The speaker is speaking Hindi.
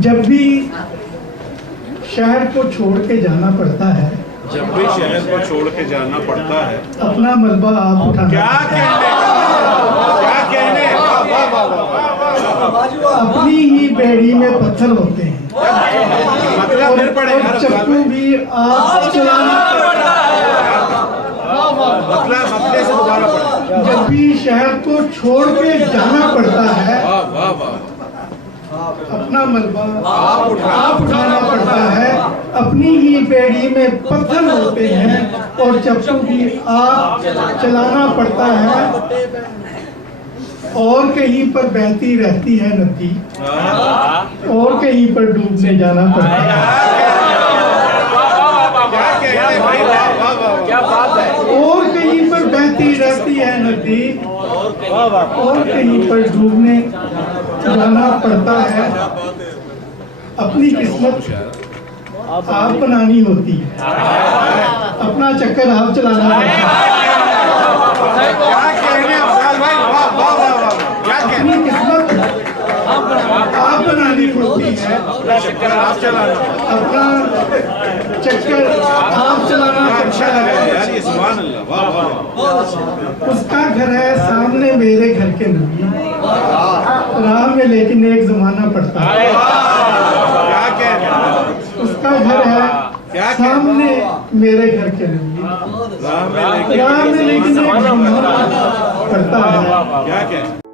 जब भी शहर को छोड़ के जाना पड़ता है, जब भी शहर को छोड़ के जाना पड़ता है, अपना मलबा आप उठाना। क्या कहने अपनी ही बेड़ी में पत्थर होते हैं, मतलब फिर पड़ेगा, और चक्कू भी आप चलाना पड़ता है। मतलब अपने से दोबारा पड़ेगा। जब भी शहर को छोड़ के जाना पड़ता है, अपना मलबा आप उठाना पड़ता है। अपनी ही बेड़ी में पत्थर होते हैं और चप्पू भी आप चलाना पड़ता है। और कहीं पर बहती रहती है नदी, और कहीं पर डूबने जाना पड़ता है। क्या बात है। और कहीं पर बहती रहती है नदी, और कहीं पर डूबने जाना पड़ता है। अपनी किस्मत आप बनानी होती है, अपना चक्कर आप चलाना पड़ता है। अपनी किस्मत आप बनानी होती है, अपना चक्कर आप चलाना पड़ता है। उसका घर है सामने मेरे घर के नबी, राह में लेकिन एक जमाना पड़ता है। उसका घर है सामने मेरे घर के नबी, राह में लेकिन एक जमाना पड़ता है।